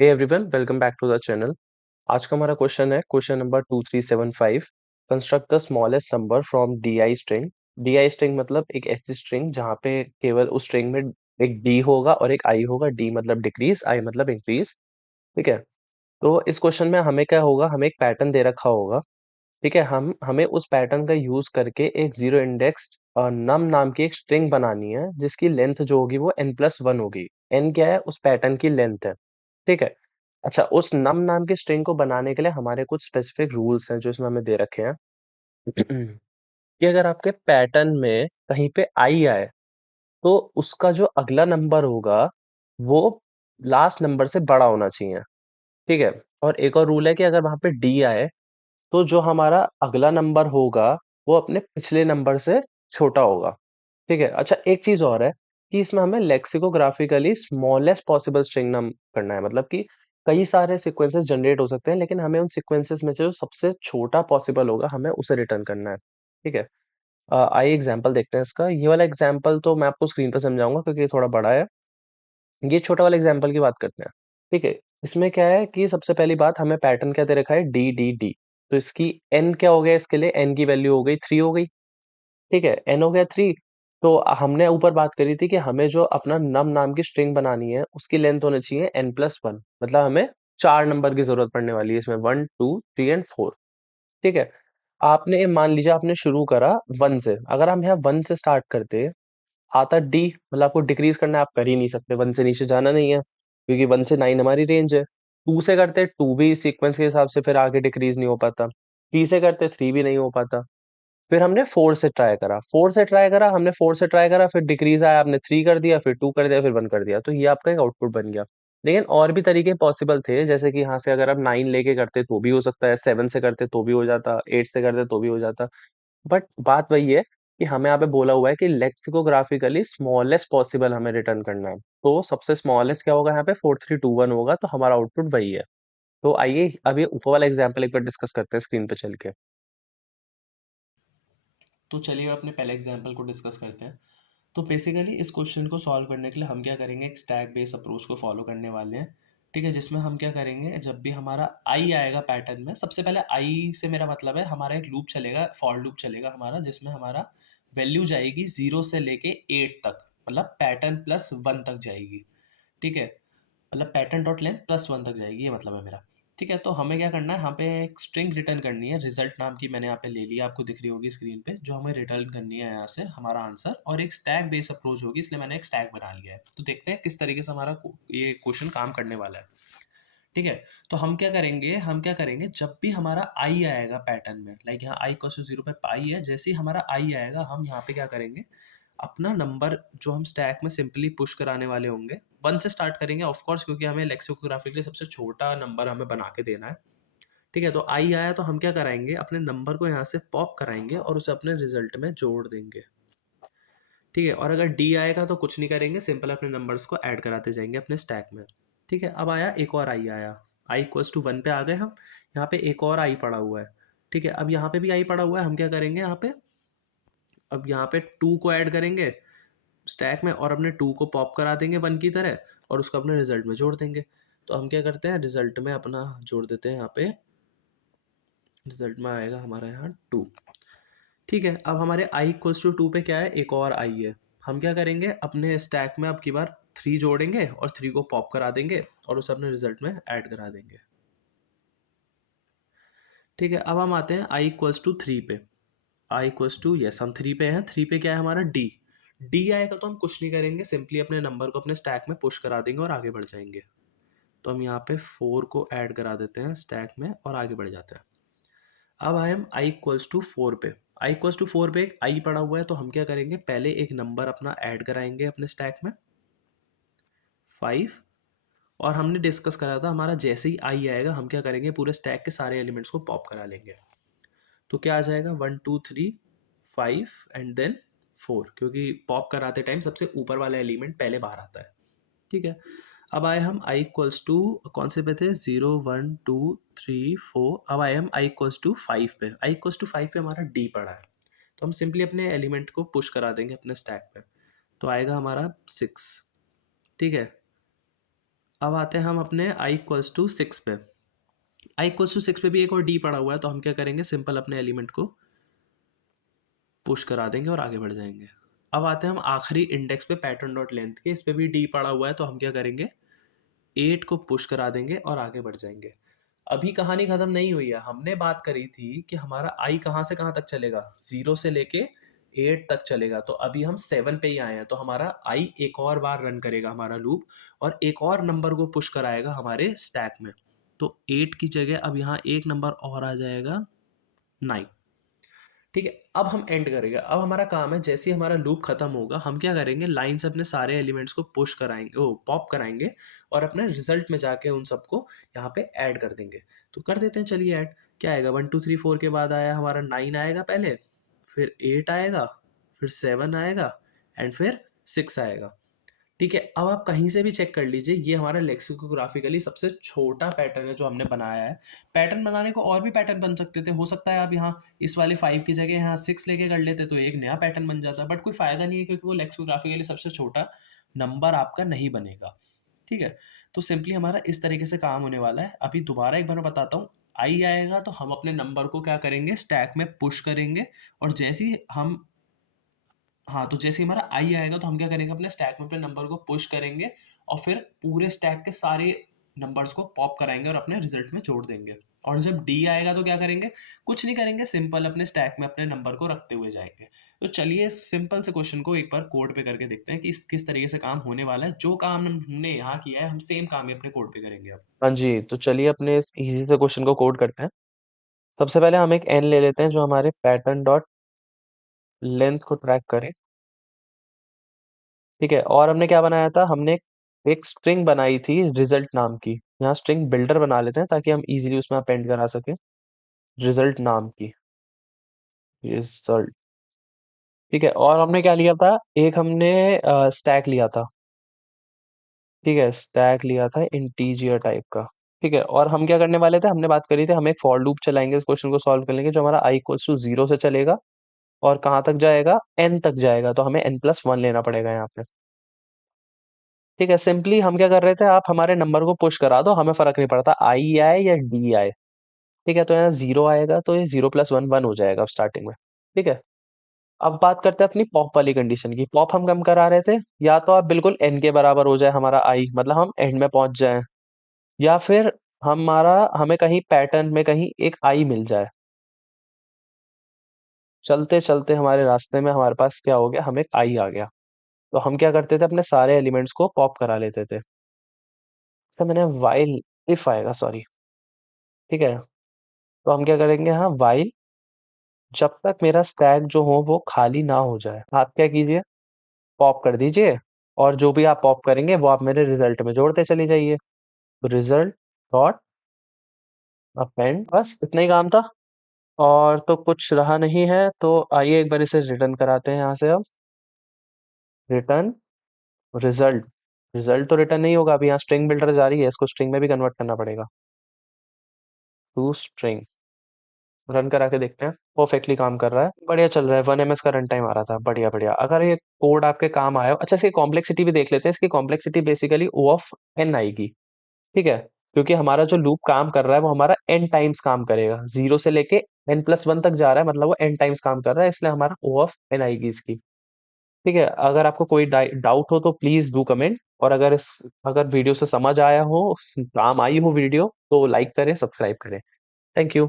Hey everyone, welcome back to the channel. आज का हमारा क्वेश्चन है question number 2375। Construct the smallest number from DI string. DI string मतलब एक ऐसी स्ट्रिंग जहाँ पे केवल उस स्ट्रिंग में एक D होगा और एक I होगा। D मतलब डिक्रीज, I मतलब इंक्रीज। ठीक है। तो इस क्वेश्चन में हमें क्या होगा, हमें एक पैटर्न दे रखा होगा। ठीक है, हमें उस पैटर्न का यूज करके एक जीरो इंडेक्स नम नाम की एक स्ट्रिंग बनानी है जिसकी लेंथ जो होगी वो n+1 होगी। n क्या है, उस पैटर्न की लेंथ है। ठीक है। अच्छा, उस नम नाम की स्ट्रिंग को बनाने के लिए हमारे कुछ स्पेसिफिक रूल्स हैं जो इसमें हमें दे रखे हैं। कि अगर आपके पैटर्न में कहीं पे आई आए तो उसका जो अगला नंबर होगा वो लास्ट नंबर से बड़ा होना चाहिए। ठीक है। और एक और रूल है कि अगर वहां पे डी आए तो जो हमारा अगला नंबर होगा वो अपने पिछले नंबर से छोटा होगा। ठीक है। अच्छा, एक चीज और है कि इसमें हमें लेक्सिकोग्राफिकली स्मॉलेस्ट पॉसिबल स्ट्रिंग नम करना है। मतलब कि कई सारे सीक्वेंसेस जनरेट हो सकते हैं लेकिन हमें उन सीक्वेंसेस में से जो सबसे छोटा पॉसिबल होगा हमें उसे रिटर्न करना है। ठीक है। आइए एग्जांपल देखते हैं इसका। ये वाला एग्जांपल तो मैं आपको स्क्रीन पर समझाऊंगा क्योंकि ये थोड़ा बड़ा है। ये छोटा वाला एग्जांपल की बात करते हैं। ठीक है। इसमें क्या है कि सबसे पहली बात, हमें पैटर्न क्या दे रखा है, डी डी डी। तो इसकी एन क्या हो गया, इसके लिए एन की वैल्यू हो गई 3 हो गई। ठीक है, एन हो गया 3। तो हमने ऊपर बात करी थी कि हमें जो अपना नम नाम की स्ट्रिंग बनानी है उसकी लेंथ होनी चाहिए n+1। मतलब हमें 4 नंबर की जरूरत पड़ने वाली है इसमें, 1 2 3 एंड 4। ठीक है। आपने मान लीजिए आपने शुरू करा 1 से। अगर हम यहाँ 1 से स्टार्ट करते, आता डी, मतलब आपको डिक्रीज करना है, आप कर ही नहीं सकते, 1 से नीचे जाना नहीं है क्योंकि 1 से 9 हमारी रेंज है। 2 से करते 2 भी सीक्वेंस के हिसाब से फिर आगे डिक्रीज नहीं हो पाता। 3 से करते 3 भी नहीं हो पाता। फिर हमने 4 से ट्राई करा, 4 से ट्राई करा, हमने 4 से ट्राई करा, फिर डिक्रीज आया, आपने 3 कर दिया, फिर 2 कर दिया, फिर 1 कर दिया। तो ये आपका एक आउटपुट बन गया। लेकिन और भी तरीके पॉसिबल थे, जैसे कि यहाँ से अगर आप 9 लेके करते तो भी हो सकता है, 7 से करते तो भी हो जाता, 8 से करते तो भी हो जाता। बट बात वही है कि हमें यहाँ पे बोला हुआ है कि लेक्सिकोग्राफिकली स्मॉलेस्ट पॉसिबल हमें रिटर्न करना है। तो सबसे स्मॉलेस्ट क्या होगा, यहाँ पे 4321 होगा, तो हमारा आउटपुट वही है। तो आइए अब ये ऊपर वाला एग्जाम्पल एक बार डिस्कस करते हैं स्क्रीन पे चल के। तो चलिए अपने पहले एग्जाम्पल को डिस्कस करते हैं। तो बेसिकली इस क्वेश्चन को सॉल्व करने के लिए हम क्या करेंगे, एक स्टैक बेस अप्रोच को फॉलो करने वाले हैं। ठीक है, जिसमें हम क्या करेंगे, जब भी हमारा आई आएगा पैटर्न में, सबसे पहले आई से मेरा मतलब है हमारा एक लूप चलेगा, फॉर लूप चलेगा हमारा, जिसमें हमारा वैल्यू जाएगी 0 से लेके 8 तक, मतलब पैटर्न प्लस 1 तक जाएगी। ठीक है, मतलब पैटर्न डॉट लेंथ +1 तक जाएगी, ये मतलब है मेरा। ठीक है, तो हमें क्या करना है, यहाँ पे एक स्ट्रिंग रिटर्न करनी है, रिजल्ट नाम की मैंने यहाँ पे ले लिया, आपको दिख रही होगी स्क्रीन पे, जो हमें रिटर्न करनी है यहाँ से हमारा आंसर। और एक स्टैक बेस अप्रोच होगी, इसलिए मैंने एक स्टैक बना लिया है। तो देखते हैं किस तरीके से हमारा ये क्वेश्चन काम करने वाला है। ठीक है, तो हम क्या करेंगे, जब भी हमारा आई आएगा पैटर्न में, लाइक यहाँ आई इक्वल टू 0 पे पाई है, जैसे ही हमारा आई आएगा हम यहाँ पे क्या करेंगे, अपना नंबर जो हम स्टैक में सिंपली पुश कराने वाले होंगे, 1 से स्टार्ट करेंगे ऑफ कोर्स, क्योंकि हमें लेक्सिकोग्राफिकली सबसे छोटा नंबर हमें बना के देना है। ठीक है, तो आई आया तो हम क्या कराएंगे, अपने नंबर को यहाँ से पॉप कराएंगे और उसे अपने रिजल्ट में जोड़ देंगे। ठीक है, और अगर डी आएगा तो कुछ नहीं करेंगे, सिंपल अपने नंबर्स को ऐड कराते जाएंगे अपने स्टैक में। ठीक है, अब आया एक और आई आया, आई इक्वल्स टू 1 पे आ गए हम। यहाँ पे एक और आई पड़ा हुआ है। ठीक है, अब यहाँ पे भी आई पड़ा हुआ है, हम क्या करेंगे यहाँ पे, अब यहाँ पे 2 को ऐड करेंगे स्टैक में और अपने 2 को पॉप करा देंगे 1 की तरह, और उसको अपने रिजल्ट में जोड़ देंगे। तो हम क्या करते हैं, रिजल्ट में अपना जोड़ देते हैं, यहाँ पे रिजल्ट में आएगा हमारा यहाँ 2। ठीक है, अब हमारे आई इक्वल्स टू 2 पे क्या है, एक और आई है। हम क्या करेंगे, अपने स्टैक में अब की बार 3 जोड़ेंगे और 3 को पॉप करा देंगे और उसे अपने रिजल्ट में ऐड करा देंगे। ठीक है, अब हम आते हैं आई इक्वल्स टू 3 पे। आई इक्वल्स टू, यस हम 3 पे हैं, 3 पे क्या है हमारा, डी। डी आएगा तो हम कुछ नहीं करेंगे, सिंपली अपने नंबर को अपने स्टैक में पुश करा देंगे और आगे बढ़ जाएंगे। तो हम यहाँ पे 4 को ऐड करा देते हैं स्टैक में और आगे बढ़ जाते हैं। अब आए हम आई इक्वल्स टू 4 पे। आई इक्वल्स टू 4 पे एक आई पड़ा हुआ है, तो हम क्या करेंगे, पहले एक नंबर अपना ऐड कराएंगे अपने स्टैक में, 5। और हमने डिस्कस करा था, हमारा जैसे ही आई आएगा हम क्या करेंगे, पूरे स्टैक के सारे एलिमेंट्स को पॉप करा लेंगे। तो क्या आ जाएगा, 1 2 3 5 एंड देन 4, क्योंकि पॉप कराते टाइम सबसे ऊपर वाला एलिमेंट पहले बाहर आता है। ठीक है, अब आए हम आई इक्वल्स टू, कौन से पे थे, 0 1 2 3 4। अब आए हम आई इक्वल्स टू 5 पे। आई इक्वल्स टू 5 पे हमारा डी पड़ा है, तो हम सिंपली अपने एलिमेंट को पुश करा देंगे अपने स्टैक पे। तो आएगा हमारा 6। ठीक है, अब आते हैं हम अपने आई इक्वल्स टू 6 पे। आई इक्वल्स टू 6 पे भी एक और डी पड़ा हुआ है, तो हम क्या करेंगे, सिंपल अपने एलिमेंट को पुश करा देंगे और आगे बढ़ जाएंगे। अब आते हैं हम आखिरी इंडेक्स पे पैटर्न डॉट लेंथ के, इस पे भी डी पड़ा हुआ है, तो हम क्या करेंगे, 8 को पुश करा देंगे और आगे बढ़ जाएंगे। अभी कहानी खत्म नहीं हुई है, हमने बात करी थी कि हमारा आई कहाँ से कहाँ तक चलेगा, 0 से लेके 8 तक चलेगा। तो अभी हम 7 पे ही आए हैं, तो हमारा आई एक और बार रन करेगा हमारा लूप, और एक और नंबर को पुश कराएगा हमारे स्टैक में। तो 8 की जगह अब यहाँ एक नंबर और आ जाएगा, 9। ठीक है, अब हम एंड करेंगे। अब हमारा काम है, जैसे ही हमारा लूप खत्म होगा, हम क्या करेंगे, लाइन से अपने सारे एलिमेंट्स को पुश कराएंगे, ओ पॉप कराएंगे, और अपने रिजल्ट में जाके उन सबको यहाँ पे ऐड कर देंगे। तो कर देते हैं, चलिए ऐड। क्या आएगा, 1 2 3 4 के बाद आया हमारा 9 आएगा पहले, फिर 8 आएगा, फिर 7 आएगा, एंड फिर 6 आएगा। ठीक है, अब आप कहीं से भी चेक कर लीजिए, ये हमारा लेक्सिकोग्राफिकली सबसे छोटा पैटर्न है जो हमने बनाया है। पैटर्न बनाने को और भी पैटर्न बन सकते थे, हो सकता है आप यहाँ इस वाले 5 की जगह यहाँ 6 लेके कर लेते तो एक नया पैटर्न बन जाता, बट कोई फायदा नहीं है, क्योंकि वो लेक्सिकोग्राफिकली सबसे छोटा नंबर आपका नहीं बनेगा। ठीक है, तो सिंपली हमारा इस तरीके से काम होने वाला है। अभी दोबारा एक बार मैं बताता हूँ, आई आएगा तो हम अपने नंबर को क्या करेंगे, स्टैक में पुश करेंगे, और जैसे ही हम, हाँ, तो जैसे ही हमारा आई आएगा तो हम क्या करेंगे, अपने स्टैक में अपने नंबर को पुश करेंगे, और फिर पूरे स्टैक के सारे नंबर्स को पॉप कराएंगे और अपने रिजल्ट में जोड़ देंगे। और जब डी आएगा तो क्या करेंगे, कुछ नहीं करेंगे, सिंपल अपने स्टैक में अपने नंबर को रखते हुए जाएंगे। तो चलिए इस सिंपल से क्वेश्चन को एक बार कोड पे करके देखते हैं कि किस तरीके से काम होने वाला है। जो काम हमने यहाँ किया है, हम सेम काम ही अपने कोड पे करेंगे अब। हाँ जी, तो चलिए अपने इस इजी से क्वेश्चन को कोड करते हैं। सबसे पहले हम एक एन ले लेते हैं जो हमारे पैटर्न डॉट लेंथ को ट्रैक करे। ठीक है, और हमने क्या बनाया था, हमने एक स्ट्रिंग बनाई थी रिजल्ट नाम की। यहाँ स्ट्रिंग बिल्डर बना लेते हैं ताकि हम इजीली उसमें अपेंड करा सकें रिजल्ट नाम की, रिजल्ट। ठीक है, और हमने क्या लिया था, एक हमने स्टैक लिया था। ठीक है, स्टैक लिया था इंटीजर टाइप का। ठीक है, और हम क्या करने वाले थे, हमने बात करी थी हम एक फॉर लूप चलाएंगे इस क्वेश्चन को सॉल्व करने के, जो हमारा आई इक्वल्स टू 0 से चलेगा और कहाँ तक जाएगा, n तक जाएगा, तो हमें n+1 लेना पड़ेगा यहाँ पे। ठीक है, सिंपली हम क्या कर रहे थे, आप हमारे नंबर को पुश करा दो, हमें फर्क नहीं पड़ता आई आए या डी आए। ठीक है, तो यहाँ 0 आएगा तो ये 0+1 1 हो जाएगा अब स्टार्टिंग में। ठीक है, अब बात करते हैं अपनी पॉप वाली कंडीशन की। पॉप हम कम करा रहे थे, या तो आप बिल्कुल n के बराबर हो जाए हमारा आई, मतलब हम एंड में पहुंच जाए, या फिर हमें कहीं पैटर्न में कहीं एक आई मिल जाए। चलते चलते हमारे रास्ते में हमारे पास क्या हो गया, हमें एक आई आ गया। तो हम क्या करते थे, अपने सारे एलिमेंट्स को पॉप करा लेते थे। तो मैंने वाइल इफ आएगा, सॉरी। ठीक है, तो हम क्या करेंगे, हाँ वाइल जब तक मेरा स्टैक जो हो वो खाली ना हो जाए, आप क्या कीजिए, पॉप कर दीजिए, और जो भी आप पॉप करेंगे वो आप मेरे रिजल्ट में जोड़ते चले जाइए। तो रिजल्ट डॉट अपेंड, बस इतना ही काम था। और तो कुछ रहा नहीं है, तो आइए एक बार इसे रिटर्न कराते हैं यहाँ से। अब रिटर्न रिजल्ट, रिजल्ट तो रिटर्न नहीं होगा, अभी यहाँ स्ट्रिंग बिल्डर जारी है, इसको स्ट्रिंग में भी कन्वर्ट करना पड़ेगा टू स्ट्रिंग। रन करा के देखते हैं, परफेक्टली काम कर रहा है, बढ़िया चल रहा है। 1 ms का रन टाइम आ रहा था, बढ़िया बढ़िया। अगर ये कोड आपके काम आया हो, अच्छा इसकी कॉम्प्लेक्सिटी भी देख लेते हैं। इसकी complexity basically O of n आएगी। ठीक है, क्योंकि हमारा जो लूप काम कर रहा है वो हमारा एन टाइम्स काम करेगा, 0 से लेके n+1 तक जा रहा है, मतलब वो एन टाइम्स काम कर रहा है, इसलिए हमारा ओ ऑफ एन आएगी इसकी। ठीक है, अगर आपको कोई डाउट हो तो प्लीज डू कमेंट, और अगर वीडियो से समझ आया हो, काम आई हो वीडियो, तो लाइक करें, सब्सक्राइब करें। Thank you.